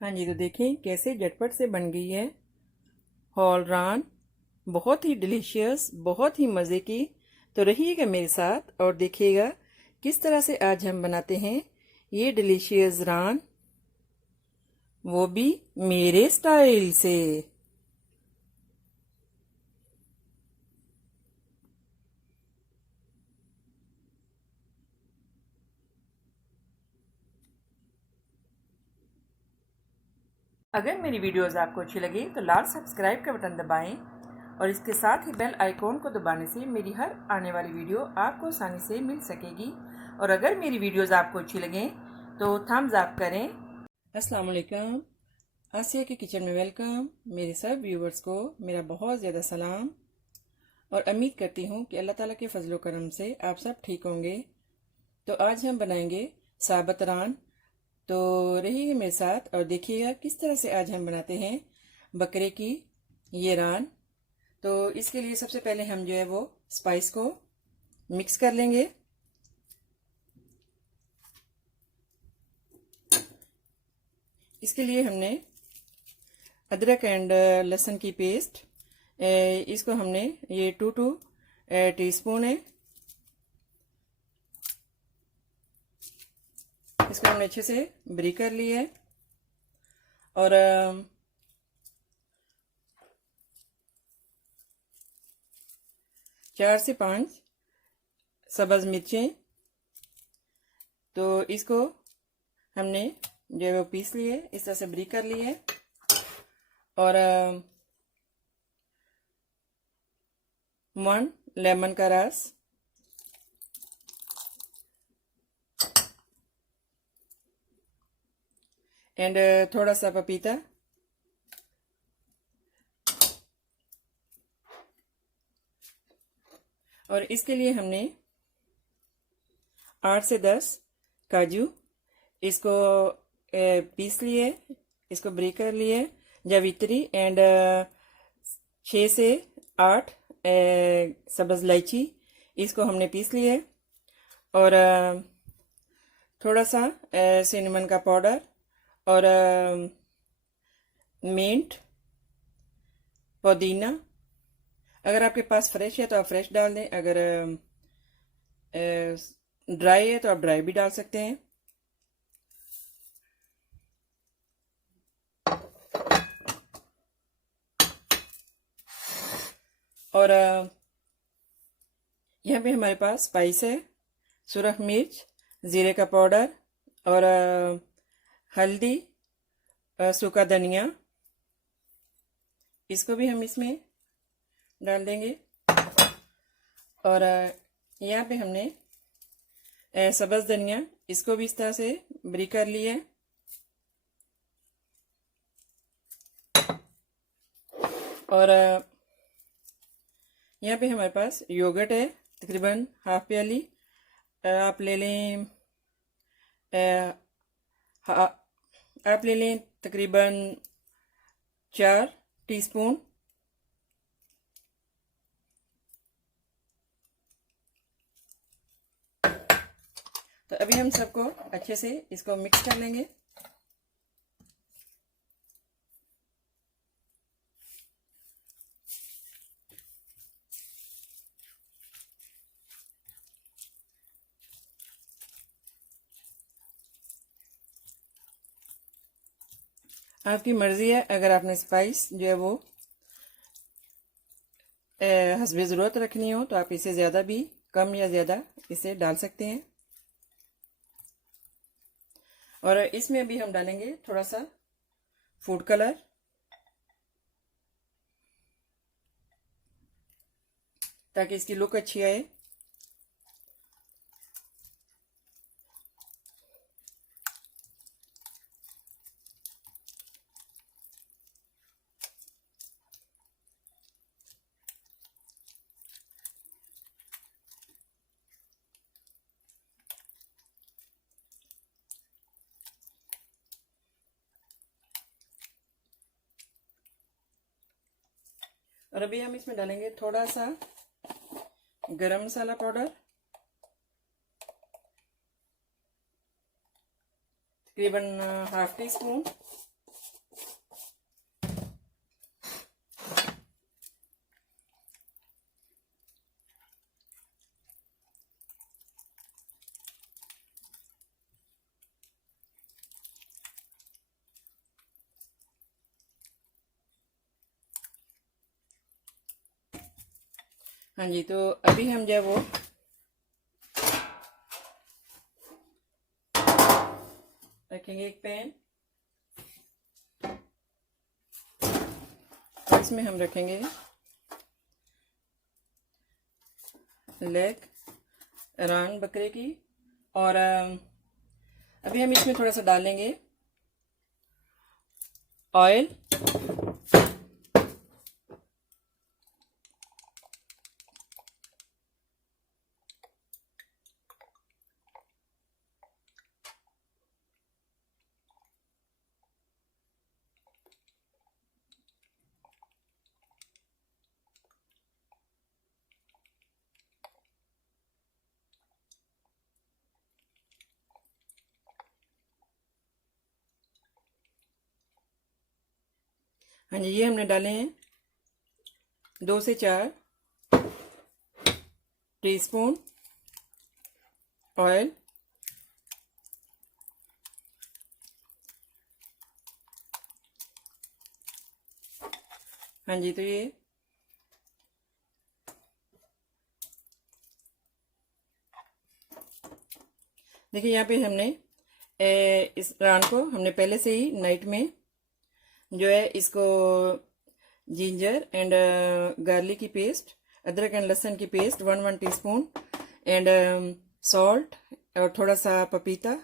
हाँ जी, तो देखें कैसे झटपट से बन गई है होल रान। बहुत ही डिलीशियस, बहुत ही मज़े की। तो रहिएगा मेरे साथ और देखिएगा किस तरह से आज हम बनाते हैं ये डिलीशियस रान, वो भी मेरे स्टाइल से। अगर मेरी वीडियोस आपको अच्छी लगी तो लाल सब्सक्राइब का बटन दबाएं और इसके साथ ही बेल आइकॉन को दबाने से मेरी हर आने वाली वीडियो आपको आसानी से मिल सकेगी। और अगर मेरी वीडियोस आपको अच्छी लगें तो थम्स अप करें। अस्सलाम वालेकुम, आसिया के किचन में वेलकम। मेरे सब व्यूवर्स को मेरा बहुत ज़्यादा सलाम और उम्मीद करती हूँ कि अल्लाह ताला के फजलो करम से आप सब ठीक होंगे। तो आज हम बनाएंगे साबत रान। तो रहिए मेरे साथ और देखिएगा किस तरह से आज हम बनाते हैं बकरे की ये रान। तो इसके लिए सबसे पहले हम जो है वो स्पाइस को मिक्स कर लेंगे। इसके लिए हमने अदरक एंड लहसुन की पेस्ट, इसको हमने ये 2 टीस्पून है। इसको हमने अच्छे से ब्री कर लिया है। और 4 से 5 सब्ज़ मिर्चें, तो इसको हमने जो है वो पीस लिए, इस तरह से ब्री कर लिए। और 1 लेमन का रस, एंड थोड़ा सा पपीता। और इसके लिए हमने 8 से 10 काजू, इसको पीस लिए, इसको ब्रेक कर लिए। जावित्री एंड 6 से 8 सब्ज़ इलायची, इसको हमने पीस लिए। और थोड़ा सा सिनेमन का पाउडर और मिंट, पुदीना। अगर आपके पास फ्रेश है तो आप फ्रेश डाल दें, अगर ड्राई है तो आप ड्राई भी डाल सकते हैं। और यहाँ पे हमारे पास स्पाइस है, सुरख मिर्च, ज़ीरे का पाउडर और हल्दी, सूखा धनिया, इसको भी हम इसमें डाल देंगे। और यहाँ पे हमने सब्ज़ धनिया, इसको भी इस तरह से ब्री कर लिया है। और यहाँ पे हमारे पास योगर्ट है, तकरीबन हाफ प्याली। आप ले लें, आप ले लें तकरीबन 4 टीस्पून। तो अभी हम सबको अच्छे से इसको मिक्स कर लेंगे। आपकी मर्ज़ी है, अगर आपने स्पाइस जो है वो हस्बे ज़रूरत रखनी हो तो आप इसे ज़्यादा भी, कम या ज़्यादा इसे डाल सकते हैं। और इसमें अभी हम डालेंगे थोड़ा सा फूड कलर, ताकि इसकी लुक अच्छी आए। और अभी हम इसमें डालेंगे थोड़ा सा गरम मसाला पाउडर, तकरीबन हाफ टी स्पून। हाँ जी, तो अभी हम जो है वो रखेंगे एक पैन, और इसमें हम रखेंगे लेग रान बकरे की। और अभी हम इसमें थोड़ा सा डालेंगे ऑयल। हाँ जी, ये हमने डाले हैं 2 से 4 टीस्पून ऑयल। हाँ जी, तो ये देखिए यहाँ पे हमने इस रान को हमने पहले से ही नाइट में जो है इसको जिंजर एंड गार्लिक की पेस्ट, अदरक एंड लहसुन की पेस्ट 1 टीस्पून एंड सॉल्ट और थोड़ा सा पपीता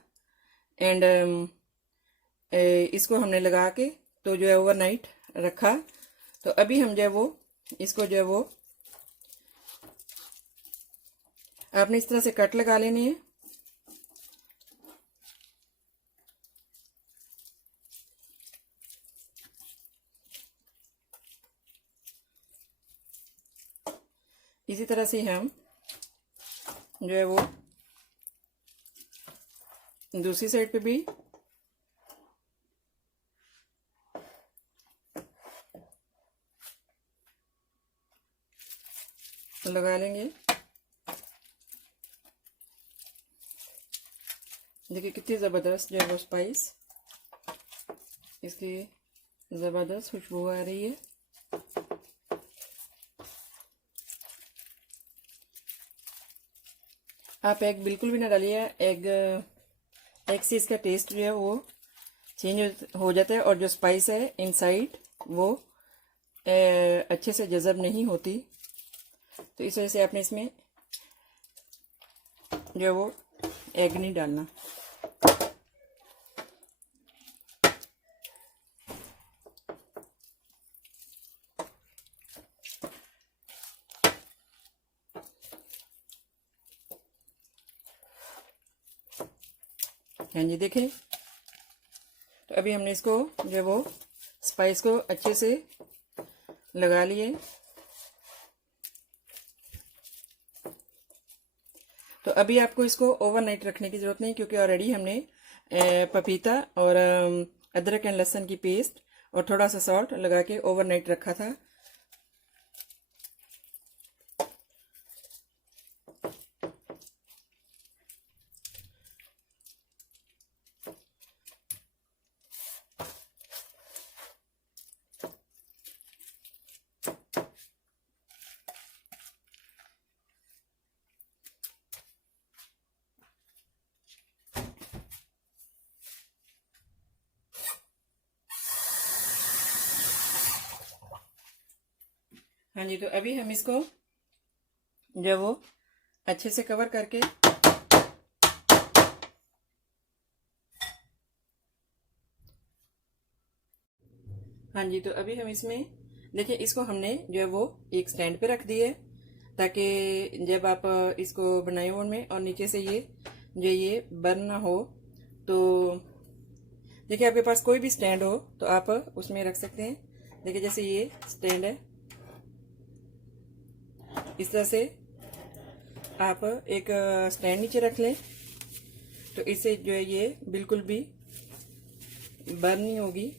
एंड इसको हमने लगा के तो जो है ओवरनाइट रखा। तो अभी हम जो है वो इसको जो है वो आपने इस तरह से कट लगा लेने हैं। इसी तरह से हम जो है वो दूसरी साइड पे भी लगा लेंगे। देखिए कितनी ज़बरदस्त जो है वो स्पाइस, इसकी ज़बरदस्त खुशबू आ रही है। आप एग बिल्कुल भी ना डालिए, एग से इसका टेस्ट जो है वो चेंज हो जाता है और जो स्पाइस है इनसाइड वो अच्छे से जज़ब नहीं होती। तो इस वजह से आपने इसमें जो है वो एग नहीं डालना। हाँ जी, देखें तो अभी हमने इसको जो है वो स्पाइस को अच्छे से लगा लिए। तो अभी आपको इसको ओवरनाइट रखने की ज़रूरत नहीं, क्योंकि ऑलरेडी हमने पपीता और अदरक एंड लहसुन की पेस्ट और थोड़ा सा सॉल्ट लगा के ओवरनाइट रखा था। हाँ जी, तो अभी हम इसको जो है वो अच्छे से कवर करके हाँ जी, तो अभी हम इसमें देखिए इसको हमने जो है वो एक स्टैंड पे रख दिए, ताकि जब आप इसको बनाए ओवन में और नीचे से ये बर्न ना हो। तो देखिए आपके पास कोई भी स्टैंड हो तो आप उसमें रख सकते हैं। देखिए जैसे ये स्टैंड है, इस तरह से आप एक स्टैंड नीचे रख लें, तो इससे जो है ये बिल्कुल भी बर्न नहीं होगी।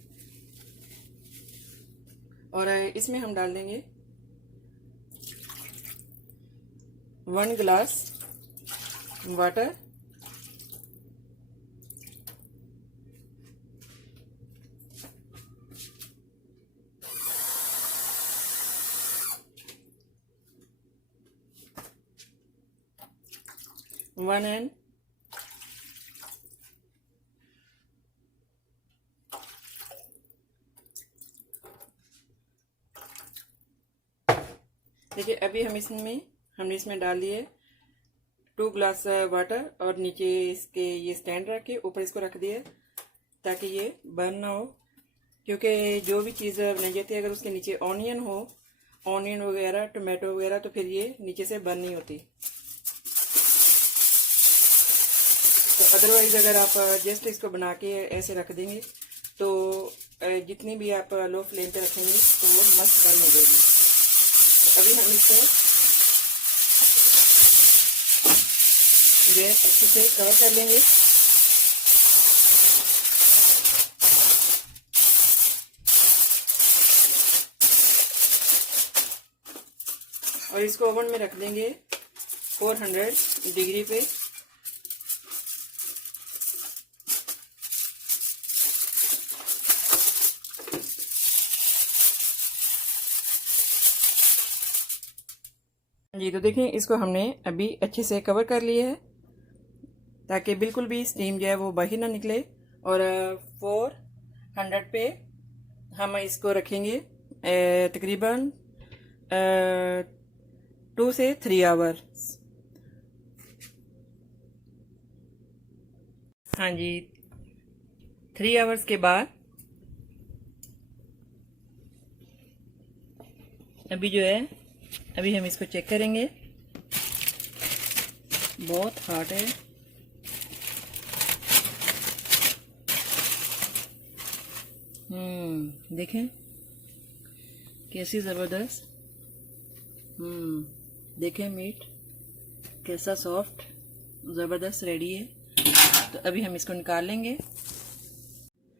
और इसमें हम डाल देंगे 1 गिलास वाटर। वन एंड देखिए अभी हमने इसमें डाल दिए 2 ग्लास वाटर और नीचे इसके ये स्टैंड रख के ऊपर इसको रख दिए ताकि ये बर्न ना हो, क्योंकि जो भी चीज़ बनाई जाती है अगर उसके नीचे ऑनियन वगैरह टोमेटो वगैरह तो फिर ये नीचे से बर्न नहीं होती। तो अदरवाइज अगर आप जस्ट इसको बना के ऐसे रख देंगे तो जितनी भी आप लो फ्लेम पे रखेंगे तो वो मस्त बर्न हो जाएगी। तो अभी हम इसको गैस अच्छे से कवर कर लेंगे। और इसको ओवन में रख देंगे 400 डिग्री पे। जी तो देखें इसको हमने अभी अच्छे से कवर कर लिया है ताकि बिल्कुल भी स्टीम जो है वो बाहर ना निकले। और 400 पे हम इसको रखेंगे तकरीबन 2 से 3 आवर्स। हाँ जी 3 आवर्स के बाद अभी हम इसको चेक करेंगे। बहुत हॉट है। देखें कैसी ज़बरदस्त। देखें मीट कैसा सॉफ्ट ज़बरदस्त रेडी है। तो अभी हम इसको निकाल लेंगे।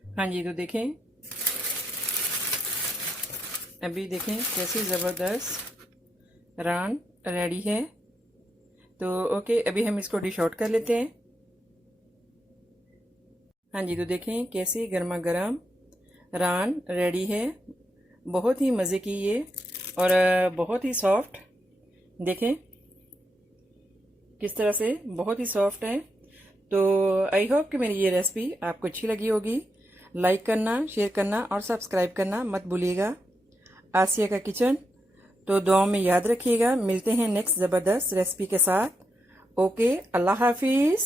हाँ जी तो देखें अभी देखें कैसी ज़बरदस्त रान रेडी है। तो ओके अभी हम इसको डिश आउट कर लेते हैं। हाँ जी तो देखें कैसी गर्मा गर्म रान रेडी है। बहुत ही मज़े की ये और बहुत ही सॉफ्ट। देखें किस तरह से बहुत ही सॉफ्ट है। तो आई होप कि मेरी ये रेसिपी आपको अच्छी लगी होगी। लाइक करना, शेयर करना और सब्सक्राइब करना मत भूलिएगा। आसिया का किचन तो दुआओं में याद रखिएगा। मिलते हैं नेक्स्ट ज़बरदस्त रेसिपी के साथ। ओके अल्लाह हाफिज़।